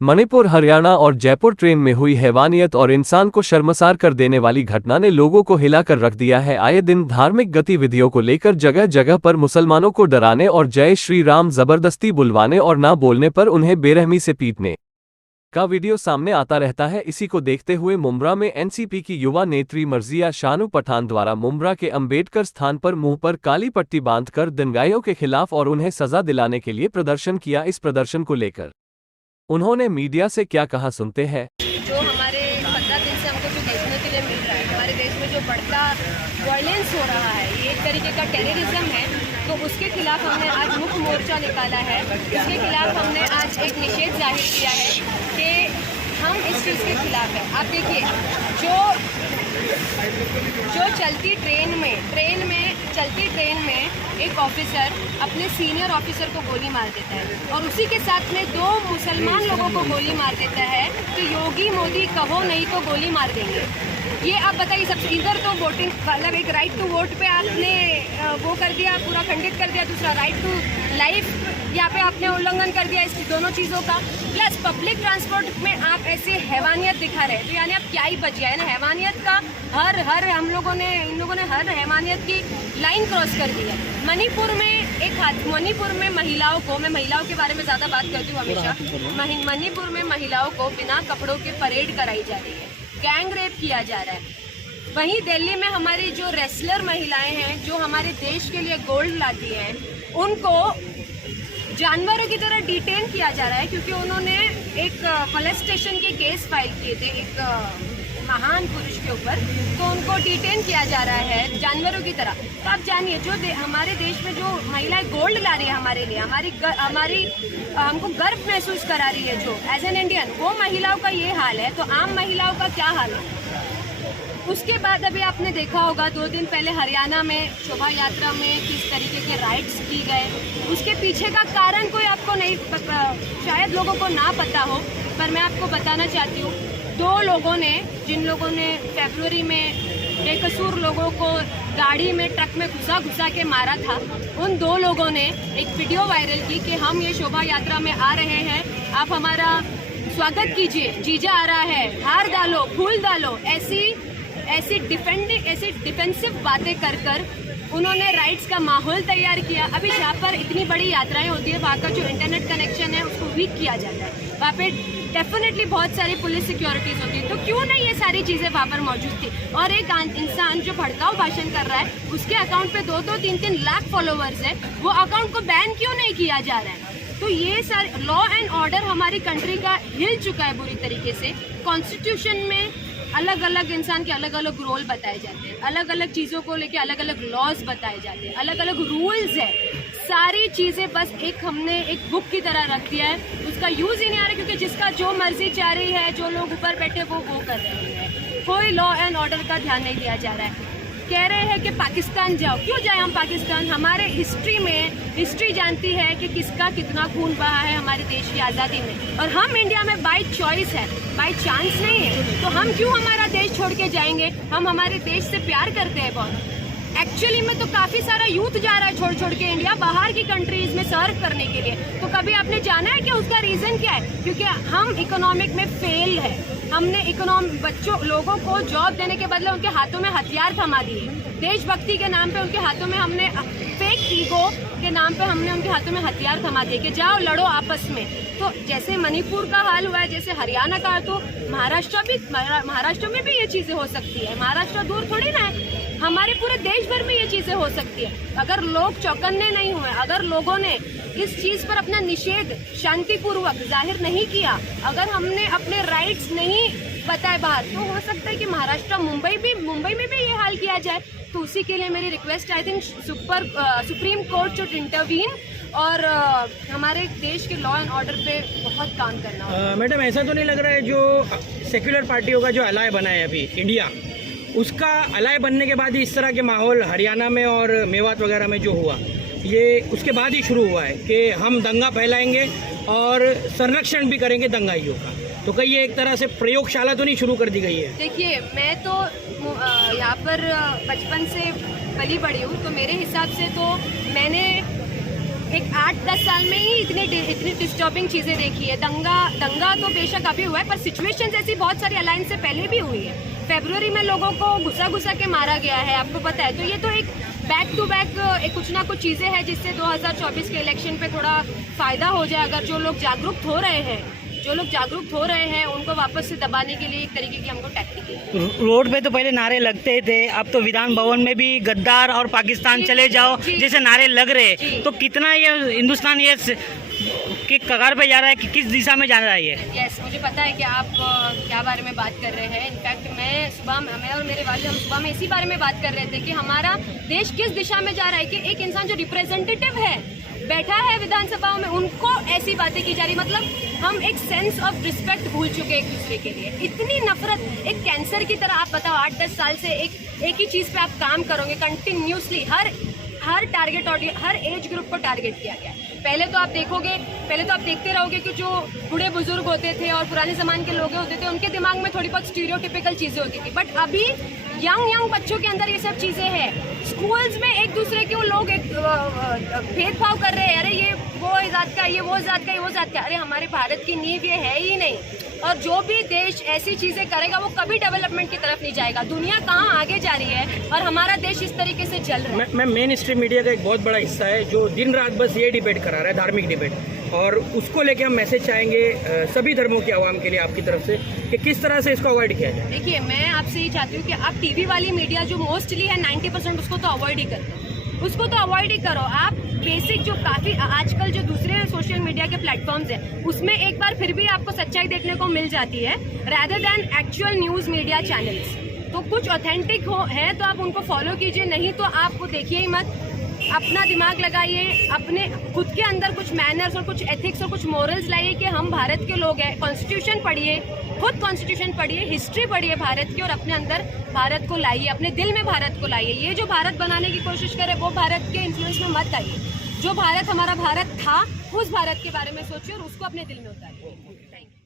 मणिपुर, हरियाणा और जयपुर ट्रेन में हुई हैवानियत और इंसान को शर्मसार कर देने वाली घटना ने लोगों को हिलाकर रख दिया है। आए दिन धार्मिक गतिविधियों को लेकर जगह जगह पर मुसलमानों को डराने और जय श्री राम जबरदस्ती बुलवाने और ना बोलने पर उन्हें बेरहमी से पीटने का वीडियो सामने आता रहता है। इसी को देखते हुए मुंब्रा में एनसीपी की युवा नेत्री मर्जिया शानू पठान द्वारा मुंब्रा के अंबेडकर स्थान पर मुंह पर काली पट्टी बांधकर दंगाइयों के खिलाफ और उन्हें सजा दिलाने के लिए प्रदर्शन किया। इस प्रदर्शन को लेकर उन्होंने मीडिया से क्या कहा, सुनते हैं। जो हमारे 15 दिन से हमको जो देखने के लिए मिल रहा है, हमारे देश में जो बढ़ता वायलेंस हो रहा है, ये एक तरीके का टेररिज्म है, तो उसके खिलाफ हमने आज मुख्य मोर्चा निकाला है। इसके खिलाफ हमने आज एक निषेध जाहिर किया है कि हम इस चीज़ के खिलाफ हैं। आप देखिए, जो चलती ट्रेन में एक ऑफिसर अपने सीनियर ऑफिसर को गोली मार देता है और उसी के साथ में 2 मुसलमान लोगों को गोली मार देता है, तो योगी मोदी कहो नहीं तो गोली मार देंगे। ये आप बताइए, सबसे इधर तो वोटिंग मतलब एक राइट टू वोट पे आपने वो कर दिया, पूरा खंडित कर दिया, दूसरा राइट टू लाइफ यहाँ पे आपने उल्लंघन कर दिया, इस दोनों चीज़ों का। प्लस पब्लिक ट्रांसपोर्ट में आप ऐसे हैवानियत दिखा रहे हैं, तो यानी आप क्या ही बच गया है ना। हैवानियत का हर इन लोगों ने हर हैवानियत की लाइन क्रॉस कर दी है। मणिपुर में महिलाओं को, मैं महिलाओं के बारे में ज़्यादा बात करती हूँ हमेशा, मणिपुर में महिलाओं को बिना कपड़ों के परेड कराई जा रही है, गैंग रेप किया जा रहा है। वहीं दिल्ली में हमारी जो रेसलर महिलाएं हैं, जो हमारे देश के लिए गोल्ड लाती हैं, उनको जानवरों की तरह डिटेन किया जा रहा है, क्योंकि उन्होंने एक मोलेस्टेशन के केस फाइल किए थे एक महान पुरुष के ऊपर, तो उनको डिटेन किया जा रहा है जानवरों की तरह। तो आप जानिए, जो हमारे देश में जो महिलाएं गोल्ड ला रही है हमारे लिए, हमको गर्व महसूस करा रही है जो एज एन इंडियन, वो महिलाओं का ये हाल है, तो आम महिलाओं का क्या हाल है। उसके बाद अभी आपने देखा होगा 2 दिन पहले हरियाणा में शोभा यात्रा में किस तरीके के राइट्स की गए, उसके पीछे का कारण कोई आपको नहीं, शायद लोगों को ना पता हो, पर मैं आपको बताना चाहती हूँ। 2 लोगों ने, जिन लोगों ने फरवरी में बेकसूर लोगों को गाड़ी में ट्रक में घुसा के मारा था, उन 2 लोगों ने एक वीडियो वायरल की कि हम ये शोभा यात्रा में आ रहे हैं, आप हमारा स्वागत कीजिए, जीजा आ रहा है, हार डालो, फूल डालो, ऐसी डिफेंसिव बातें कर उन्होंने राइट्स का माहौल तैयार किया। अभी जहाँ पर इतनी बड़ी यात्राएं होती है, वहाँ का जो इंटरनेट कनेक्शन है उसको वीक किया जाता है, वहाँ पे डेफिनेटली बहुत सारी पुलिस सिक्योरिटीज होती है, तो क्यों नहीं ये सारी चीज़ें वहाँ पर मौजूद थी। और एक इंसान जो भड़काऊ भाषण कर रहा है, उसके अकाउंट पे 2-2, 3-3 लाख फॉलोवर्स है, वो अकाउंट को बैन क्यों नहीं किया जा रहा है। तो ये सारे लॉ एंड ऑर्डर हमारी कंट्री का हिल चुका है बुरी तरीके से। कॉन्स्टिट्यूशन में अलग अलग इंसान के अलग अलग रोल बताए जाते हैं, अलग अलग चीज़ों को लेके अलग अलग लॉज बताए जाते हैं, अलग अलग रूल्स है। सारी चीज़ें बस हमने एक बुक की तरह रख दिया है, उसका यूज़ ही नहीं आ रहा, क्योंकि जिसका जो मर्जी चाह रही है, जो लोग ऊपर बैठे वो कर रहे हैं। कोई लॉ एंड ऑर्डर का ध्यान नहीं दिया जा रहा है। कह रहे हैं कि पाकिस्तान जाओ, क्यों जाए हम पाकिस्तान। हमारे हिस्ट्री जानती है कि किसका कितना खून बहा है हमारे देश की आज़ादी में, और हम इंडिया में बाई चॉइस है, बाई चांस नहीं है, तो हम क्यों हमारा देश छोड़ के जाएंगे। हम हमारे देश से प्यार करते हैं बहुत। एक्चुअली में तो काफ़ी सारा यूथ जा रहा है छोड़ के इंडिया, बाहर की कंट्रीज में सर्व करने के लिए। तो कभी आपने जाना है कि उसका रीज़न क्या है, क्योंकि हम इकोनॉमिक में फेल है। हमने लोगों को जॉब देने के बदले उनके हाथों में हथियार थमा दिए, देशभक्ति के नाम पे उनके हाथों में हमने, फेक ईगो के नाम पे हमने उनके हाथों में हथियार थमा दिए कि जाओ लड़ो आपस में। तो जैसे मणिपुर का हाल हुआ है, जैसे हरियाणा का, तो महाराष्ट्र में भी ये चीज़ें हो सकती है। महाराष्ट्र दूर थोड़ी ना है, हमारे पूरे देश भर में ये चीज़ें हो सकती है। अगर लोग चौकन्ने नहीं हुए, अगर लोगों ने इस चीज़ पर अपना निषेध शांतिपूर्वक जाहिर नहीं किया, अगर हमने अपने राइट्स नहीं बताए बाहर, तो हो सकता है कि महाराष्ट्र, मुंबई में भी ये हाल किया जाए। तो उसी के लिए मेरी request, I think supreme court should intervene और हमारे देश के लॉ एंड ऑर्डर पे बहुत काम करना होगा। मैडम, ऐसा तो नहीं लग रहा है जो सेक्युलर पार्टियों का जो अलाय बना है अभी इंडिया, उसका अलाय बनने के बाद ही इस तरह के माहौल हरियाणा में और मेवात वगैरह में जो हुआ, ये उसके बाद ही शुरू हुआ है कि हम दंगा फैलाएंगे और संरक्षण भी करेंगे दंगाइयों का। तो कहीं ये एक तरह से प्रयोगशाला तो नहीं शुरू कर दी गई है। देखिए, मैं तो यहाँ पर बचपन से पली बड़ी हूँ, तो मेरे हिसाब से तो मैंने एक 8-10 साल में ही इतनी डिस्टर्बिंग चीज़ें देखी है। दंगा तो बेशक अभी हुआ है, पर सिचुएशंस ऐसी बहुत सारी अलायंस से पहले भी हुई है। फरवरी में लोगों को घुसा के मारा गया है, आपको पता है। तो ये तो एक बैक टू बैक कुछ ना कुछ चीज़ें हैं जिससे 2024 के इलेक्शन पे थोड़ा फ़ायदा हो जाए। अगर जो लोग जागरूक हो रहे हैं उनको वापस से दबाने के लिए एक तरीके की हमको टैक्टिक है। रोड पे तो पहले नारे लगते थे, अब तो विधान भवन में भी गद्दार और पाकिस्तान चले जाओ जैसे नारे लग रहे। तो कितना ये हिंदुस्तान ये कि कगार पे जा रहा है कि किस दिशा में जा रहा है ये? यस, मुझे पता है कि आप क्या बारे में बात कर रहे हैं। इनफैक्ट मैं और मेरे वालिद हम सुबह में इसी बारे में बात कर रहे थे कि हमारा देश किस दिशा में जा रहा है। कि एक इंसान जो रिप्रेजेंटेटिव है, बैठा है विधानसभा में, उनको ऐसी बातें की जा रही। मतलब हम एक सेंस ऑफ रिस्पेक्ट भूल चुके एक दूसरे के लिए। इतनी नफरत एक कैंसर की तरह। आप बताओ 8-10 साल से एक ही चीज़ पे आप काम करोगे कंटिन्यूसली। हर टारगेट ऑडियंस, हर एज ग्रुप को टारगेट किया गया। पहले तो आप देखते रहोगे कि जो बूढ़े बुजुर्ग होते थे और पुराने ज़माने के लोग होते थे, उनके दिमाग में थोड़ी बहुत स्टीरियोटिपिकल चीज़ें होती थी। बट अभी यंग बच्चों के अंदर ये सब चीज़ें हैं। स्कूल्स में एक दूसरे के लोग भेदभाव कर रहे हैं। अरे ये वो जात का, ये वो जात का, ये वो जात का। अरे हमारे भारत की नींव ये है ही नहीं। और जो भी देश ऐसी चीज़ें करेगा वो कभी डेवलपमेंट की तरफ नहीं जाएगा। दुनिया कहाँ आगे जा रही है और हमारा देश इस तरीके से चल रहा है। मैं मेन स्ट्रीम मीडिया का एक बहुत बड़ा हिस्सा है जो दिन रात बस ये डिबेट करा रहा है, धार्मिक डिबेट, और उसको लेके हम मैसेज चाहेंगे सभी धर्मों की आवाम के लिए आपकी तरफ से कि किस तरह से इसको अवॉइड किया जाए। देखिए, मैं आपसे ये चाहती हूँ कि आप टीवी वाली मीडिया जो मोस्टली है 90% उसको तो अवॉइड ही करो। आप बेसिक जो काफ़ी आजकल जो दूसरे सोशल मीडिया के प्लेटफॉर्म्स हैं उसमें एक बार फिर भी आपको सच्चाई देखने को मिल जाती है, rather than actual news media channels. तो कुछ ऑथेंटिक है तो आप उनको फॉलो कीजिए, नहीं तो आप वो देखिए ही मत। अपना दिमाग लगाइए, अपने खुद के अंदर कुछ मैनर्स और कुछ एथिक्स और कुछ मोरल्स लाइए कि हम भारत के लोग हैं। कॉन्स्टिट्यूशन पढ़िए, खुद कॉन्स्टिट्यूशन पढ़िए, हिस्ट्री पढ़िए भारत की, और अपने अंदर भारत को लाइए, अपने दिल में भारत को लाइए। ये जो भारत बनाने की कोशिश करे वो भारत के इन्फ्लुएंस में मत आइए। जो भारत हमारा भारत था उस भारत के बारे में सोचिए और उसको अपने दिल में उतारिए। Thank you.